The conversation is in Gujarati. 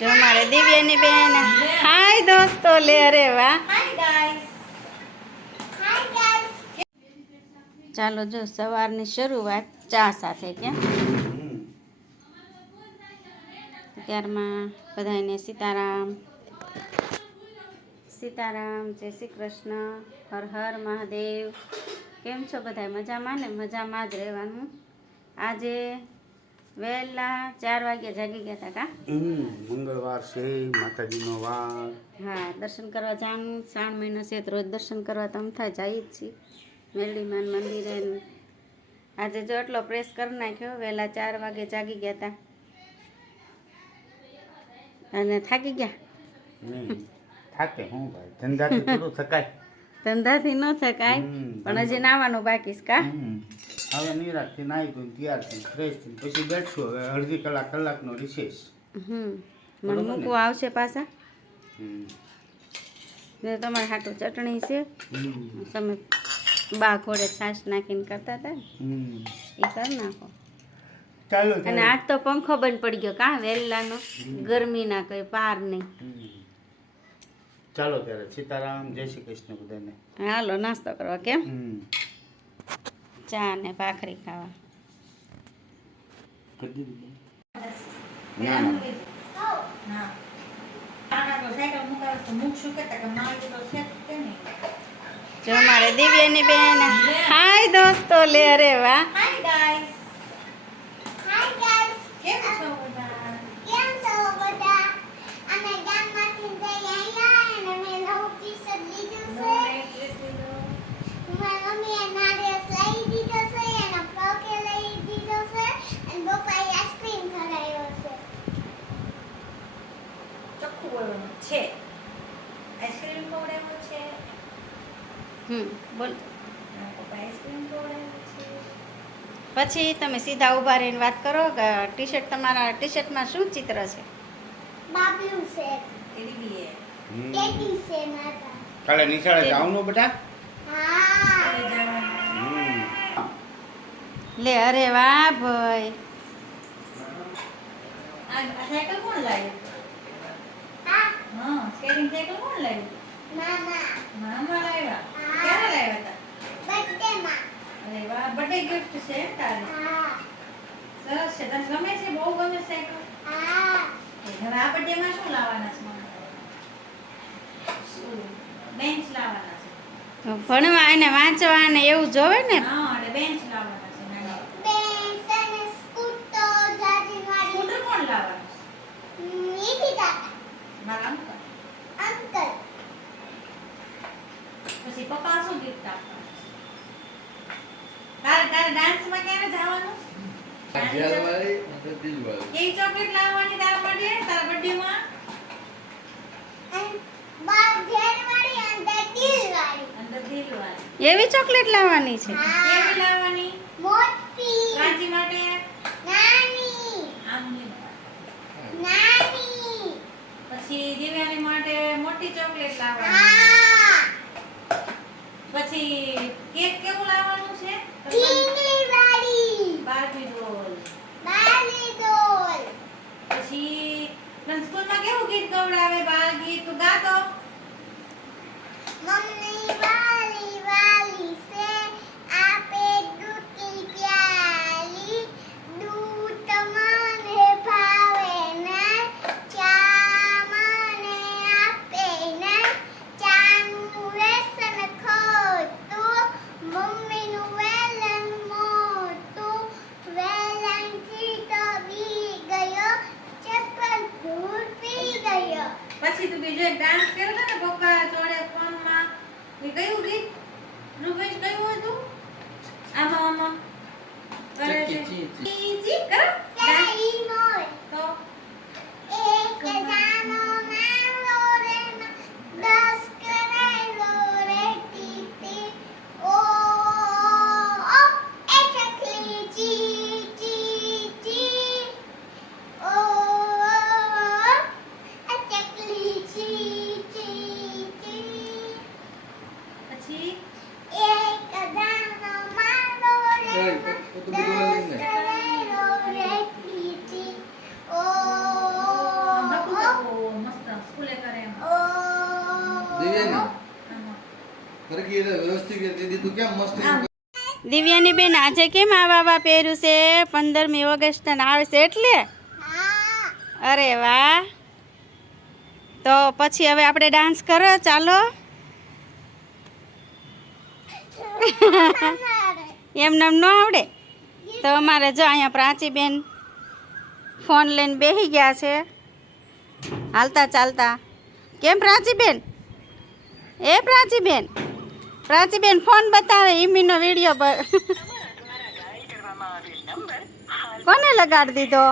જો મારે દિવ્યાની બેન. હાય દોસ્તો, લે અરે વાહ. ચાલો જો સવારની શરૂઆત ચા સાથે કેમ ત્યારમાં બધાને સીતારામ. સીતારામ, જય શ્રી કૃષ્ણ, હર હર મહાદેવ. કેમ છો બધા મજામાં ને? મજામાં જ રહેવાનું. આજે વહેલા ચાર વાગે જાગી ગયા હતા કા? મંગળવાર છે માતાજીનો વાર. હા દર્શન કરવા જવાનું શ્રાવણ મહિનો છે તો રોજ દર્શન કરવા તો થાય જાય જ છીએ. મેરડીમાન મંદિરે આજે જો એટલો પ્રેસ કરી નાખ્યો વહેલા ચાર વાગે જાગી ગયા હતા અને થાકી ગયા? થાકે હું ભાઈ ધંધાથી થોડું થકાય. ધંધાથી ન થકાય પણ હજી નાવાનું બાકી છે કા. હવે નિરાશથી નાહી ધોઈને તૈયાર થઈને ફ્રેશ થઈને પછી બેઠશું હવે અડધી કલાક કલાકનો રિસેસ હમ. મને મૂકવું આવશે પાછા. ને તમારે હાટું ચટણી છે. તમે બા ઘોડે છાશ નાખીને કરતા હતા ને? હમ. એ કરી નાખો. ચાલો અને આજ તો પંખો બંધ પડી ગયો. કા વહેલાનો ગરમીના કઈ પાર નહીં. ચાલો ત્યારે. સીતારામ જય શ્રી કૃષ્ણ બધાને. હાલો નાસ્તો કરવા કેમ? હમ. ચા ને ભાખરી ખાવા. જો મારે દિવ્યાની બેન. હાય દોસ્તો લે અરે વાહ. છે? ખવડાવ્યો છે. હમ બોલ. આઈસ્ક્રીમ ખવડાવ્યો છે. પછી તમે સીધા ઊભા રહીને વાત કરો કે ટી શર્ટ તમારા ટી શર્ટમાં શું ચિત્ર છે? બાબલું છે. એવી એ હમ. છે માતા. કાલે નિશાળે જવાનું બેટા? હા. લે અરે વાહ ભાઈ. આ સાયકલ કોણ લાવ્યું? હા. હા સ્કેટિંગ સાયકલ કોણ લાવ્યું? મામા. મામા લાવ્યા? ક્યારે લાવ્યા હતા? બર્થડે માં અરે વાહ બર્થડે ગિફ્ટ છે એમ તારે. હા. સરસ છે. તને ગમે છે? બહુ ગમે છે હા. હવે આ બર્થડે માં શું લાવવાના છે મને બેન્ચ લાવવાના છે. ભણવા અને વાંચવા અને એવું જોવે ને? હા એટલે બેન્ચ લાવવાના છે નાના. બેન્સ અને સ્કૂટર જાજી મારી સ્કૂટર કોણ લાવવાનું? નીચી કાકા મારા અંકલ પછી પપ્પા શું ગિફ્ટ આપવાના છે? તારે તારે ડાન્સમાં ક્યારે જવાનું? કેવી ચોકલેટ લાવવાની તારા બર્થડે એવી ચોકલેટ લાવવાની છે? કેવી લાવવાની? મોટી. કાંચી માટે? નાની. આમ નાની. પછી દિવ્યાની માટે મોટી ચોકલેટ લાવવાની. પછી કેક કેવું લાવવાનું છે? ચીની વાળી. બાર્બી ડોલ બાલી ડોલ પછી તને સ્કૂલમાં કેવું ગીત ગવડાવે? બાળ ગીત તું ગાતો. મમ્મી વાલી વાલી સે આપે દૂધી પ્યાલી દૂધ મને ભાવે ને ચા મને આપે ને ચાનું વ્યસન ખોટું મમ્મીનું વેલણ મોટું વેલણથી તો બી ગયો ચપ્પલ દૂર પી ગયો પછી તું બીજો એક ડાન્સ કર્યો કેમ મસ્ત દિવ્યાની બેન આજે કેમ આવા આવા પહેર્યું છે? પંદરમી ઓગસ્ટ આવે છે એટલે? અરે વાહ. તો પછી હવે આપણે ડાન્સ કરો ચાલો. એમ નામ ન આવડે? તો અમારે જો અહીંયા પ્રાચીબેન ફોન લઈને બેસી ગયા છે. હાલતા ચાલતા. કેમ પ્રાચીબેન એ પ્રાચીબેન પ્રાચીબેન ફોન બતાવે ઈમીનો વીડિયો પર. કોને લગાડી દીધો?